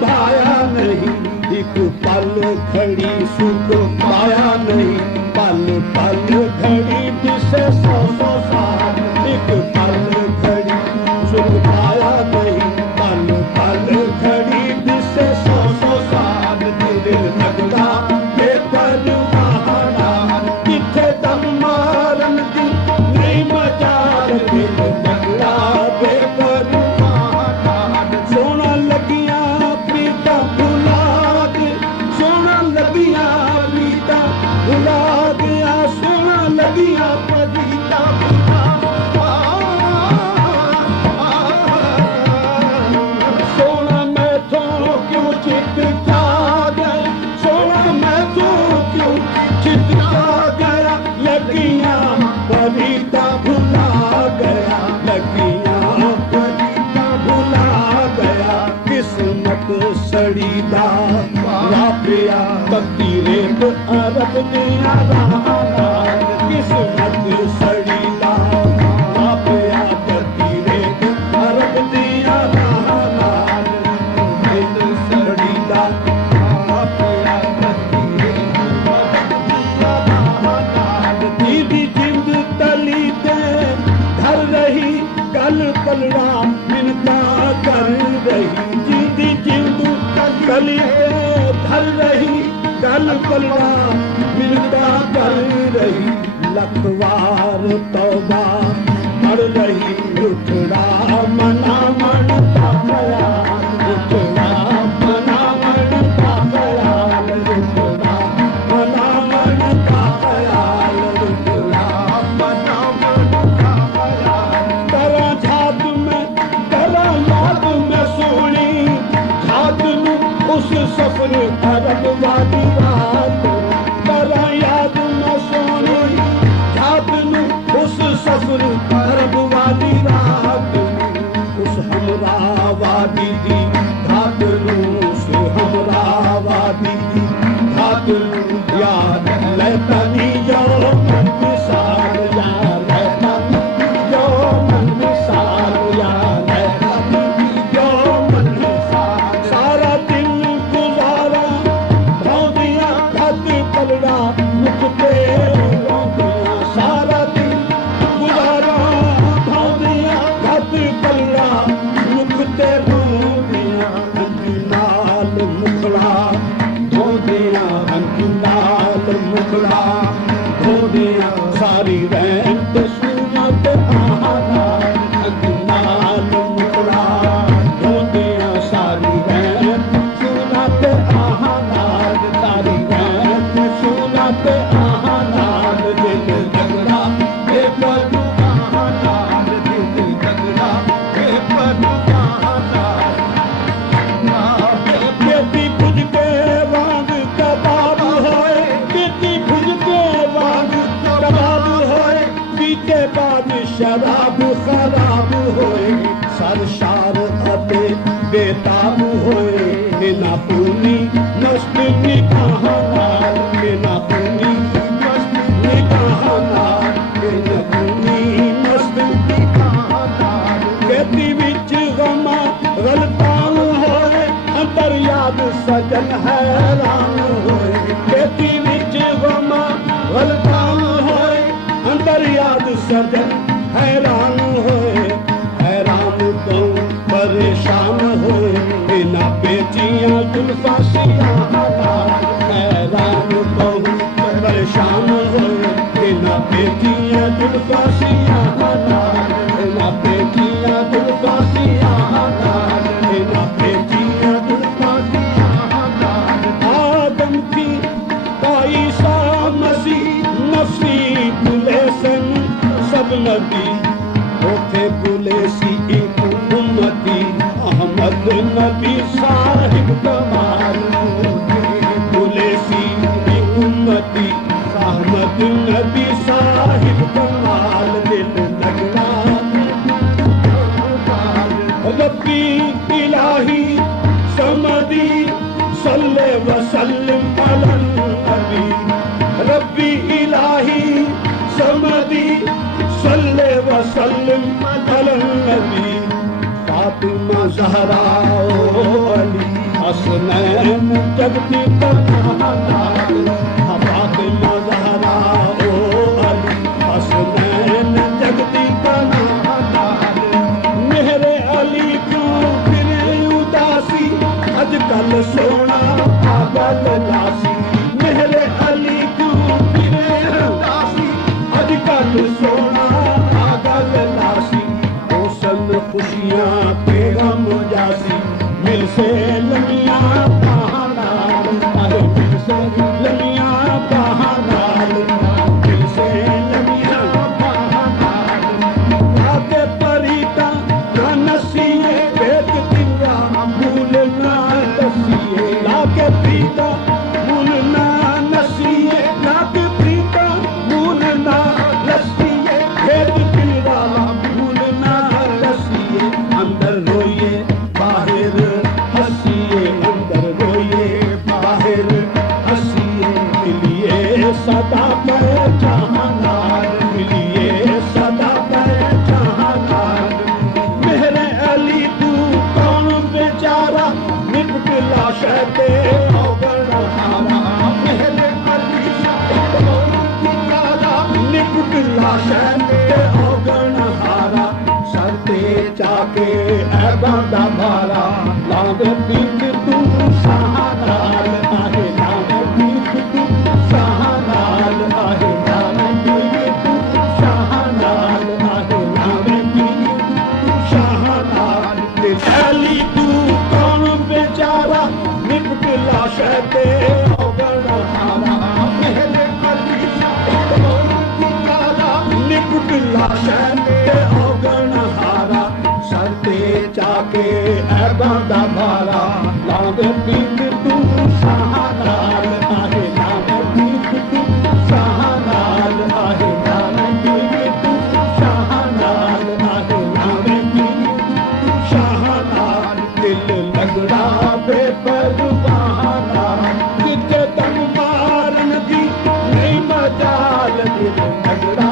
भाया नहीं, एक पल घड़ी सुख पाया नहीं, पल पल घड़ी जिसे 100 साल, एक पल घड़ी सुख पाया नहीं, पल पल घड़ी जिसे 100 साल, दिल लगदा बेपरवाह, किथे दम मारन दी नहीं मजाल, दिल लगदा बेपरवाह, सोना लगिया पीता भुला के, सोना लगिया पीता भुला गया, सोना लगिया पीता भुला, सोना मैं तो क्यों चित जा गया, सोना मैं तो क्यों चित जा गया, लगिया परीता भुला गया, लगिया परीता भुला गया, किस्मत सड़ी दा वापिया, तकदीरे तो अरब दिया रहा, किस्मत सड़ी दा वापिया, तकदीरे तो अरब दिया रहा, सड़ी दा वापिया, तकदीरे तो अरब दिया रहा, दीदी जिंद तली ते धर रही, गल पलड़ा मिनता कर रही, दीदी जिंद तली ते धर रही, गल पलड़ा मिनता कर रही, लखवार तौबा पढ़ रही, उठड़ा मना मनता गया, उठड़ा मना मनता गया, उठड़ा मना मनता गया, उठड़ा मना मनता गया, तेरा झात में तेरा याद में सोनी, झात नू उस सफर अरब वादी रात, तेरा याद में सोनी, झात नू उस सफर अरब वादी रात, उस हमरा वादी दी घात नू, उस हमरा वादी दी घात नू, याद लेतनी यौमन विसाल, याद लेतनी यौमन विसाल, याद लेतनी यौमन विसाल, सारा दिन गुजारा भौंदिया घट पलड़ा मुझते रोंदिया, सारा दिन गुजारा भौंदिया घट पलड़ा मुझते रोंदिया, अंकिनाल मुखड़ा धोदिया, अंकिनाल मुखड़ा धोदिया, सारी रैंत सूरत आना, अंकिनाल मुखड़ा धोदिया, सारी रैंत सूरत आना, सारी रैंत सूरत आना, दिल लगड़ा बेपरवाह, दिल लगड़ा बेपरवाह, बेटी भुज के वांग कबाब होए, बेटी भुज के वांग कबाब होए, पीते बाद शराब खराब होए, सरशार अते बेताब होए, बिना पूनी मस्त निगाह नाल, बिना पूनी मस्त निगाह नाल, बिना पूनी मस्त निगाह नाल, बेटी विच गमा गलतान होए, अंतर याद सजन हैरान होए, बेटी विच गमा गलतान होए, अंतर याद सजन हैरान होए, हैरान तो परेशान होए, बिना बेटियां जुल्फासियां, हैरान तो परेशान होए, बिना बेटियां जुल्फासियां, बिना बेटियां जुल्फासियां, बिना बेटियां जुल्फासियां, आदम की ईसा मसीह नफसी भूले सन सब नबी, होते भूले सी एक उम्मती, अहमद नबी साहिब कमाल, भूले सी एक उम्मती, अहमद नबी साहिब कमाल, दिल लगड़ा रब्बी इलाही समदी सल्ले वसल्लिम अला नबी, रब्बी इलाही समदी सल्ले वसल्लिम अला नबी, फातिमा ज़हरा ओ अली जगती नाल हवा दिलो ज़हरा ओ अली हसनैन जगती नाल मेरे अली क्यों फिर उदासी अजकल सोना पागल लासी मेरे अली क्यों फिर उदासी अजकल सोना पागल लासी ओसल खुशियां पैगम जासी मिल से लमियां बहानाल मिल से लमियां बहानाल मिल से लमियां बहानाल आके परीता ना नसीए बेद दिया भूल ना दसिए लाके पीता भूल ना नसीए लाके पीता भूल ना लसिए बेद दिया भूल ना दसिए अंदर रोइए बाहर हंसिए अंदर रोइए बाहर हंसिए मिलिए सदा पहचानार मिलिए सदा पहचानार मेरे अली तू कौन बेचारा निपट लाशे ते औगण हारा मेरे अली कौन बेचारा निपट लाशे ते औगण हारा सरते चाके ऐबां दा भारा लाग पीत तू सहानाल आहे लाग पीत तू सहानाल आहे लाग पीत तू सहानाल आहे लाग पीत तू सहानाल अली तू कौन बेचारा निपट लाशे ते औगण हारा मेरे अली कौन बेचारा निपट लाशे ते औगण हारा सरते चाके ऐबां दा भारा लाग पीत तू सहानाल आहे लाग पीत तू सहानाल आहे लाग पीत तू सहानाल आहे लाग पीत तू सहानाल दिल लगड़ा बेपरवाना किते दम मारन दी नहीं मजाल दिल लगड़ा